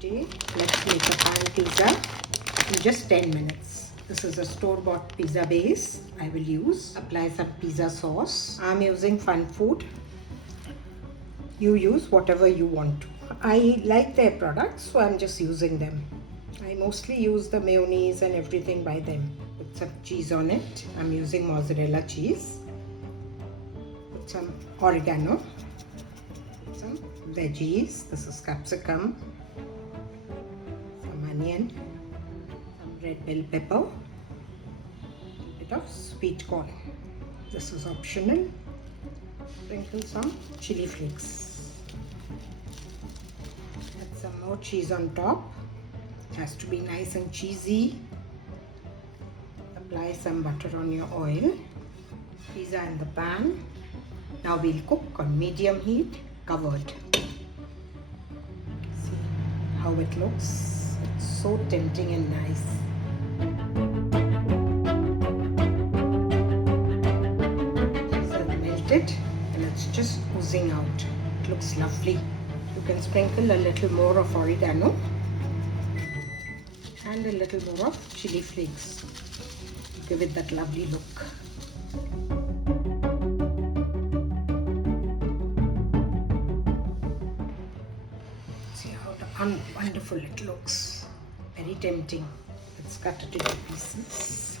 today. Let's make a pan pizza in just 10 minutes. This is a store-bought pizza base I will use. Apply some pizza sauce. I'm using Fun Food. You use whatever you want to. I like their products, so I'm just using them. I mostly use the mayonnaise and everything by them. Put some cheese on it. I'm using mozzarella cheese. Put some oregano. Some veggies. This is capsicum. Some onion. Some red bell pepper. A bit of sweet corn. This is optional. Sprinkle some chili flakes. Add some more cheese on top. It has to be nice and cheesy. Apply some butter on your oil. Pizza in the pan. Now we'll cook on medium heat, covered. See how it looks. It's so tempting and nice. These are melted and it's just oozing out. It looks lovely. You can sprinkle a little more of oregano and a little more of chili flakes. Give it that lovely look. See how wonderful it looks. Very tempting. Let's cut it into pieces.